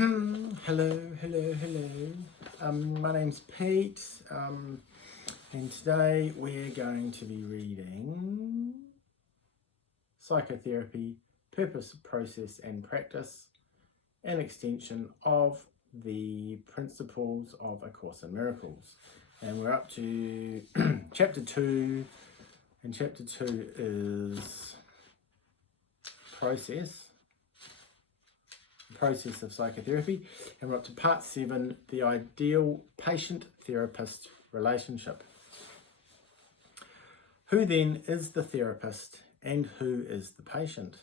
Hello. My name's Pete, and today we're going to be reading Psychotherapy, Purpose, Process and Practice, an extension of the Principles of A Course in Miracles. And we're up to chapter 2, and chapter 2 is Process of psychotherapy, and we're up to part 7, the ideal patient-therapist relationship. Who then is the therapist and who is the patient?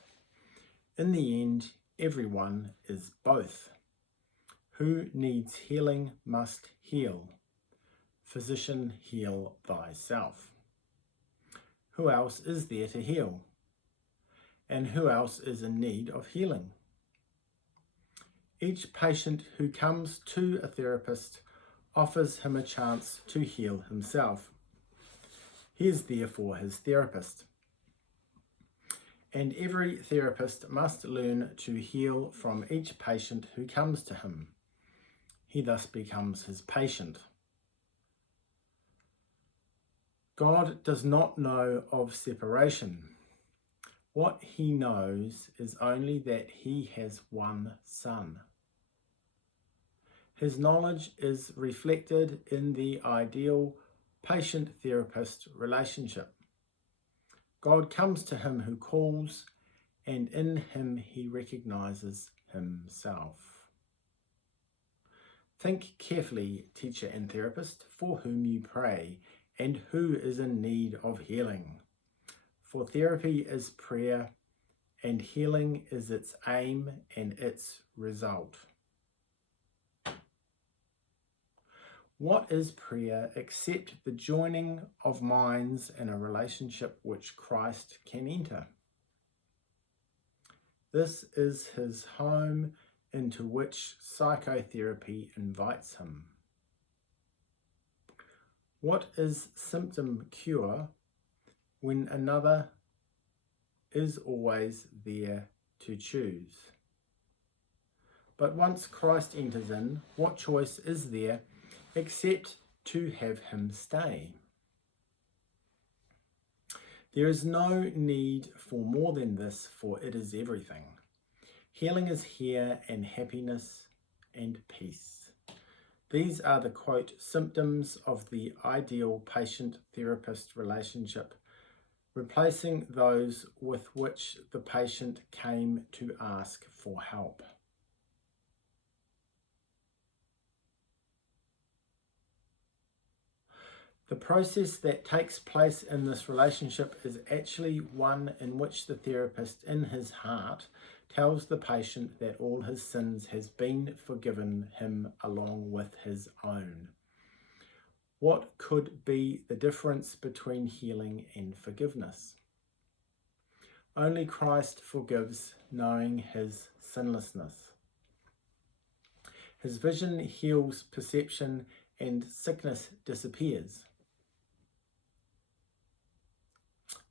In the end, everyone is both. Who needs healing must heal. Physician, heal thyself. Who else is there to heal? And who else is in need of healing? Each patient who comes to a therapist offers him a chance to heal himself. He is therefore his therapist. And every therapist must learn to heal from each patient who comes to him. He thus becomes his patient. God does not know of separation. What he knows is only that he has one Son. His knowledge is reflected in the ideal patient-therapist relationship. God comes to him who calls, and in him he recognizes himself. Think carefully, teacher and therapist, for whom you pray, and who is in need of healing. For therapy is prayer, and healing is its aim and its result. What is prayer except the joining of minds in a relationship which Christ can enter? This is his home into which psychotherapy invites him. What is symptom cure when another is always there to choose? But once Christ enters in, what choice is there except to have him stay? There is no need for more than this, for it is everything. Healing is here, and happiness and peace. These are the, quote, symptoms of the ideal patient-therapist relationship, replacing those with which the patient came to ask for help. The process that takes place in this relationship is actually one in which the therapist, in his heart, tells the patient that all his sins has been forgiven him along with his own. What could be the difference between healing and forgiveness? Only Christ forgives, knowing his sinlessness. His vision heals perception, and sickness disappears.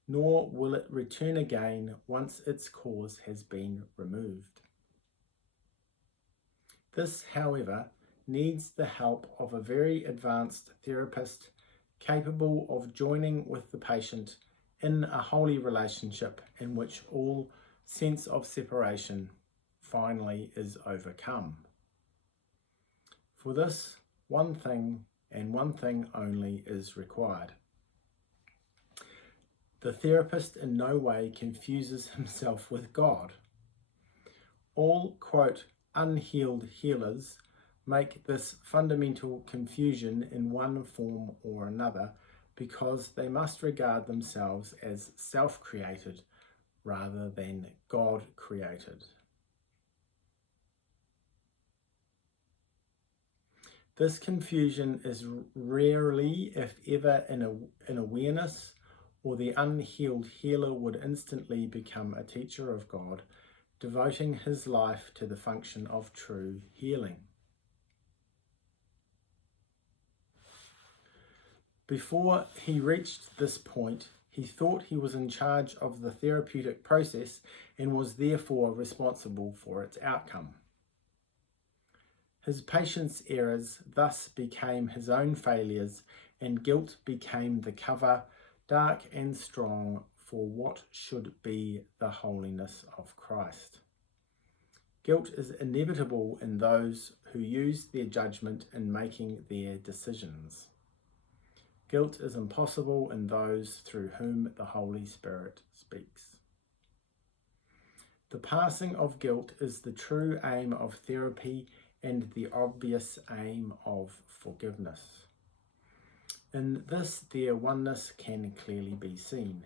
Nor will it return again once its cause has been removed. This, however, needs the help of a very advanced therapist capable of joining with the patient in a holy relationship in which all sense of separation finally is overcome. For this, one thing and one thing only is required. The therapist in no way confuses himself with God. All, quote, unhealed healers make this fundamental confusion in one form or another because they must regard themselves as self-created rather than God-created. This confusion is rarely, if ever, in awareness, or the unhealed healer would instantly become a teacher of God, devoting his life to the function of true healing. Before he reached this point, he thought he was in charge of the therapeutic process and was therefore responsible for its outcome. His patient's errors thus became his own failures, and guilt became the cover, dark and strong, for what should be the holiness of Christ. Guilt is inevitable in those who use their judgment in making their decisions. Guilt is impossible in those through whom the Holy Spirit speaks. The passing of guilt is the true aim of therapy and the obvious aim of forgiveness. In this, their oneness can clearly be seen.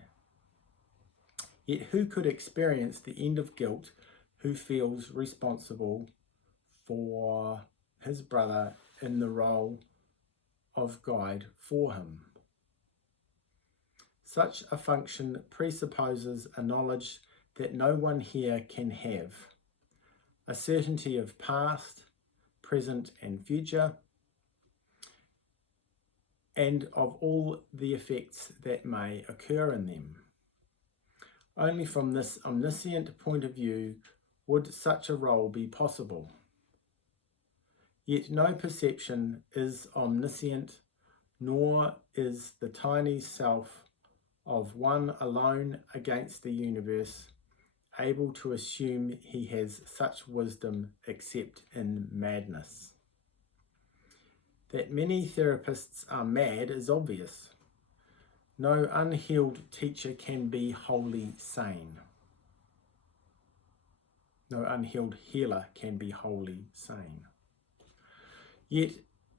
Yet who could experience the end of guilt who feels responsible for his brother in the role of guide for him? Such a function presupposes a knowledge that no one here can have, a certainty of past, present and future, and of all the effects that may occur in them. Only from this omniscient point of view would such a role be possible. Yet no perception is omniscient, nor is the tiny self of one alone against the universe able to assume he has such wisdom except in madness. That many therapists are mad is obvious. No unhealed teacher can be wholly sane. No unhealed healer can be wholly sane. Yet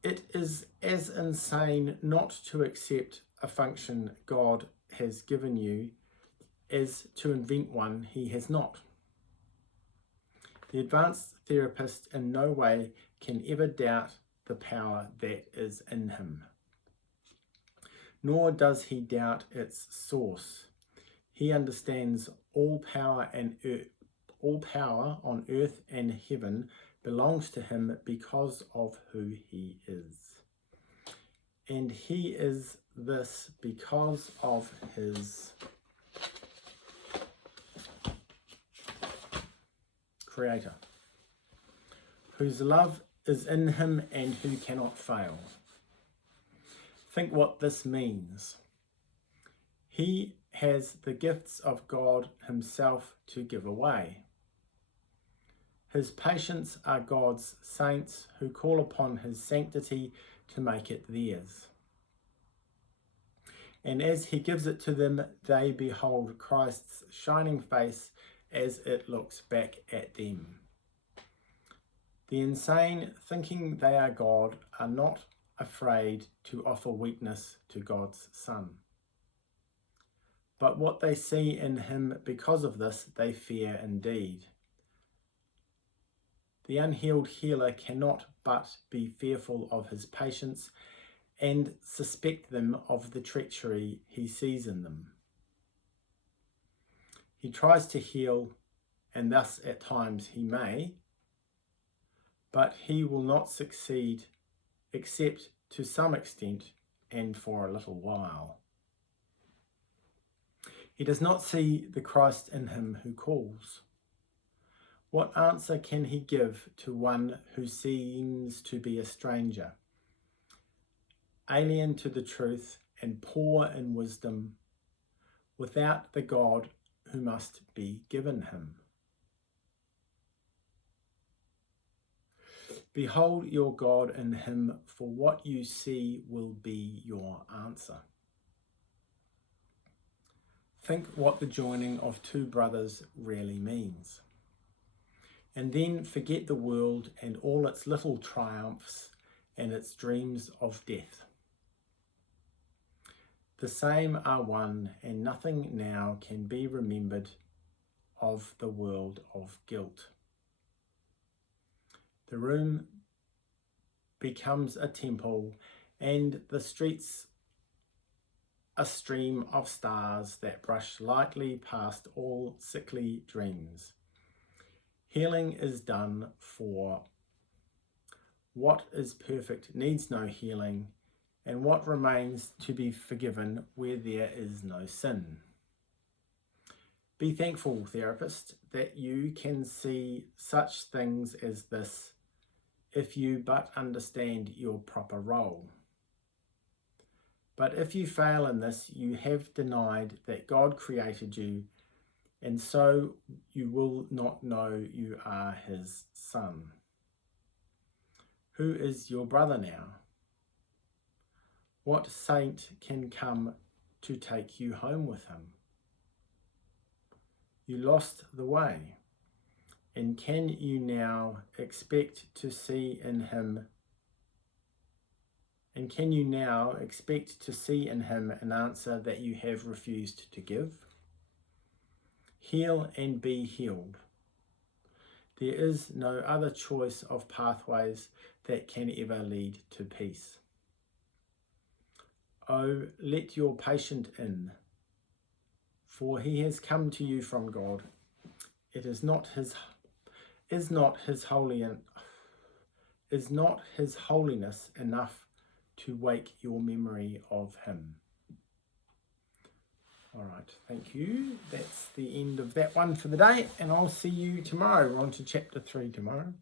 it is as insane not to accept a function God has given you as to invent one he has not. The advanced therapist in no way can ever doubt the power that is in him. Nor does he doubt its source. He understands all power on earth and heaven belongs to him because of who he is. And he is this because of his Creator, whose love is in him and who cannot fail. Think what this means. He has the gifts of God himself to give away. His patients are God's saints who call upon his sanctity to make it theirs. And as he gives it to them, they behold Christ's shining face as it looks back at them. The insane, thinking they are God, are not afraid to offer weakness to God's Son. But what they see in him because of this, they fear indeed. The unhealed healer cannot but be fearful of his patients and suspect them of the treachery he sees in them. He tries to heal, and thus at times he may, but he will not succeed except to some extent and for a little while. He does not see the Christ in him who calls. What answer can he give to one who seems to be a stranger, alien to the truth and poor in wisdom, without the God who must be given him? Behold your God in him, for what you see will be your answer. Think what the joining of two brothers really means. And then forget the world and all its little triumphs and its dreams of death. The same are one, and nothing now can be remembered of the world of guilt. The room becomes a temple, and the streets a stream of stars that brush lightly past all sickly dreams. Healing is done, for what is perfect needs no healing, and what remains to be forgiven where there is no sin. Be thankful, therapist, that you can see such things as this if you but understand your proper role. But if you fail in this, you have denied that God created you, and so you will not know you are his son. Who is your brother now? What saint can come to take you home with him? You lost the way, and can you now expect to see in him an answer that you have refused to give? Heal and be healed. There is no other choice of pathways that can ever lead to peace. Oh, let your patient in, for he has come to you from God. It is not his holiness enough to wake your memory of him. All right, thank you. That's the end of that one for the day, and I'll see you tomorrow. We're on to chapter 3 tomorrow.